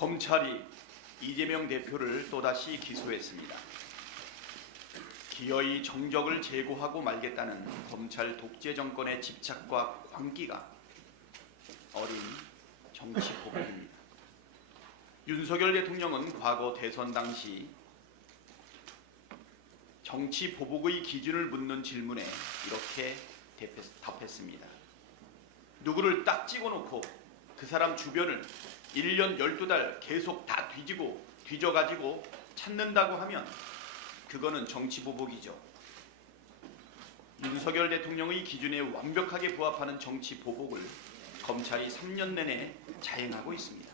검찰이 이재명 대표를 또다시 기소했습니다. 기어이 정적을 제고하고 말겠다는 검찰 독재 정권의 집착과 광기가 어린 정치 보복입니다. 윤석열 대통령은 과거 대선 당시 정치 보복의 기준을 묻는 질문에 이렇게 답했습니다. 누구를 딱 찍어놓고 그 사람 주변을 1년 12달 계속 다 뒤져가지고 찾는다고 하면 그거는 정치 보복이죠. 윤석열 대통령의 기준에 완벽하게 부합하는 정치 보복을 검찰이 3년 내내 자행하고 있습니다.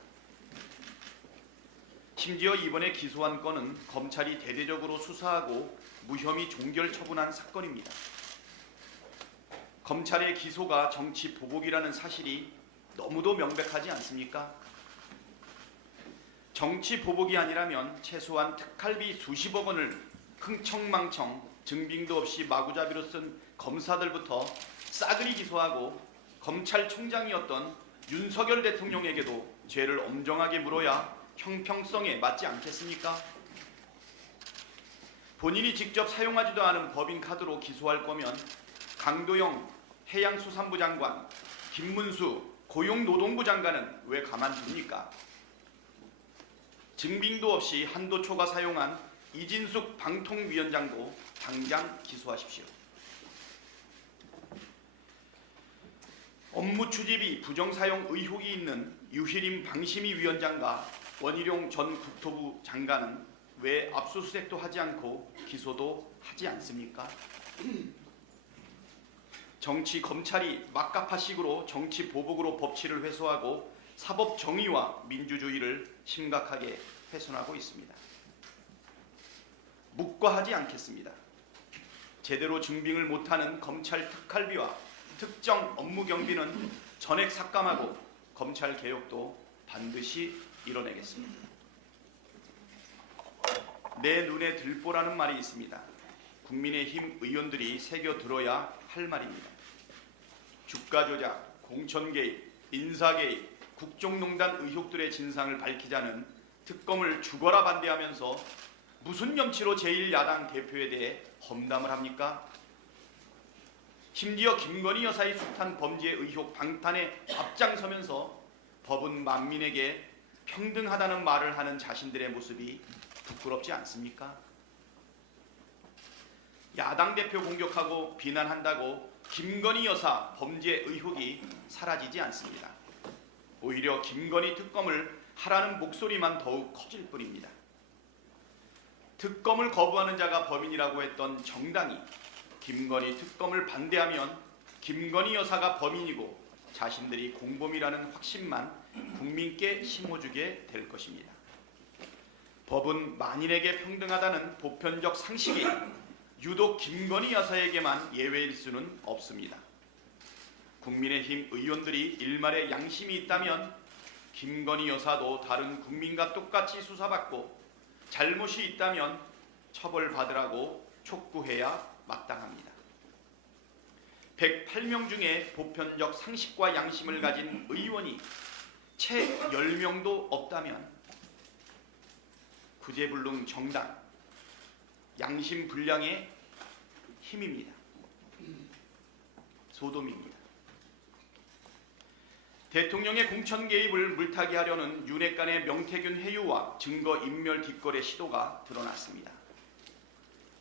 심지어 이번에 기소한 건은 검찰이 대대적으로 수사하고 무혐의 종결 처분한 사건입니다. 검찰의 기소가 정치 보복이라는 사실이 너무도 명백하지 않습니까? 정치 보복이 아니라면 최소한 특활비 수십억 원을 흥청망청 증빙도 없이 마구잡이로 쓴 검사들부터 싸그리 기소하고 검찰총장이었던 윤석열 대통령에게도 죄를 엄정하게 물어야 형평성에 맞지 않겠습니까? 본인이 직접 사용하지도 않은 법인카드로 기소할 거면 강도영 해양수산부 장관, 김문수 고용노동부 장관은 왜 가만둡니까? 증빙도 없이 한도초가 사용한 이진숙 방통위원장도 당장 기소하십시오. 업무 추진비 부정사용 의혹이 있는 유희림 방심위 위원장과 원희룡 전 국토부 장관은 왜 압수수색도 하지 않고 기소도 하지 않습니까? 정치 검찰이 막가파식으로 정치 보복으로 법치를 회수하고 사법 정의와 민주주의를 심각하게 훼손하고 있습니다. 묵과하지 않겠습니다. 제대로 증빙을 못하는 검찰 특활비와 특정 업무 경비는 전액 삭감하고 검찰 개혁도 반드시 이뤄내겠습니다. 내 눈에 들보라는 말이 있습니다. 국민의힘 의원들이 새겨 들어야 할 말입니다. 주가 조작, 공천 개입, 인사 개입, 국정농단 의혹들의 진상을 밝히자는 특검을 죽어라 반대하면서 무슨 염치로 제1야당 대표에 대해 험담을 합니까? 심지어 김건희 여사의 숱한 범죄 의혹 방탄에 앞장서면서 법은 만민에게 평등하다는 말을 하는 자신들의 모습이 부끄럽지 않습니까? 야당 대표 공격하고 비난한다고 김건희 여사 범죄 의혹이 사라지지 않습니다. 오히려 김건희 특검을 하라는 목소리만 더욱 커질 뿐입니다. 특검을 거부하는 자가 범인이라고 했던 정당이 김건희 특검을 반대하면 김건희 여사가 범인이고 자신들이 공범이라는 확신만 국민께 심어주게 될 것입니다. 법은 만인에게 평등하다는 보편적 상식이 유독 김건희 여사에게만 예외일 수는 없습니다. 국민의힘 의원들이 일말의 양심이 있다면 김건희 여사도 다른 국민과 똑같이 수사받고 잘못이 있다면 처벌받으라고 촉구해야 마땅합니다. 108명 중에 보편적 상식과 양심을 가진 의원이 채 10명도 없다면 구제불능 정당, 양심불량의 힘입니다. 소돔입니다. 대통령의 공천 개입을 물타기 하려는 윤핵관의 명태균 회유와 증거인멸 뒷거래 시도가 드러났습니다.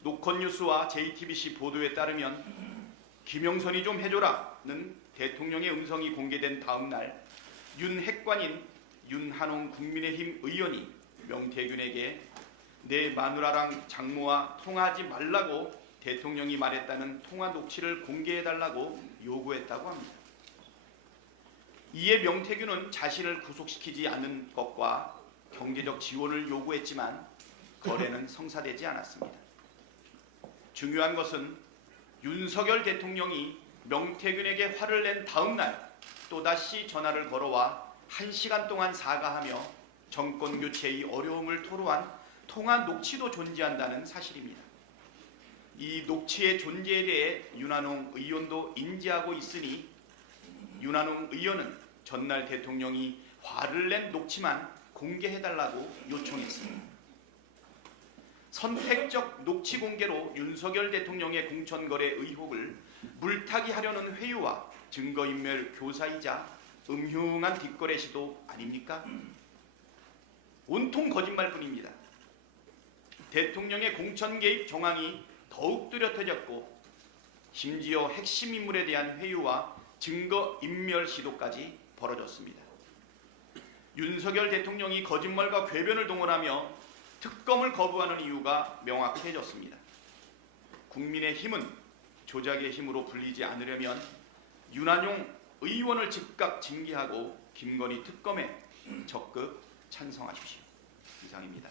노컷뉴스와 JTBC 보도에 따르면 김영선이 좀 해줘라는 대통령의 음성이 공개된 다음 날 윤핵관인 윤한홍 국민의힘 의원이 명태균에게 내 마누라랑 장모와 통화하지 말라고 대통령이 말했다는 통화 녹취를 공개해달라고 요구했다고 합니다. 이에 명태균은 자신을 구속시키지 않는 것과 경제적 지원을 요구했지만 거래는 성사되지 않았습니다. 중요한 것은 윤석열 대통령이 명태균에게 화를 낸 다음 날 또다시 전화를 걸어와 1시간 동안 사과하며 정권 교체의 어려움을 토로한 통화 녹취도 존재한다는 사실입니다. 이 녹취의 존재에 대해 윤한홍 의원도 인지하고 있으니 윤한홍 의원은 전날 대통령이 화를 낸 녹취만 공개해달라고 요청했습니다. 선택적 녹취 공개로 윤석열 대통령의 공천거래 의혹을 물타기 하려는 회유와 증거인멸 교사이자 음흉한 뒷거래 시도 아닙니까? 온통 거짓말뿐입니다. 대통령의 공천 개입 정황이 더욱 뚜렷해졌고 심지어 핵심 인물에 대한 회유와 증거인멸 시도까지 벌어졌습니다. 윤석열 대통령이 거짓말과 궤변을 동원하며 특검을 거부하는 이유가 명확해졌습니다. 국민의힘은 조작의 힘으로 불리지 않으려면 윤한용 의원을 즉각 징계하고 김건희 특검에 적극 찬성하십시오. 이상입니다.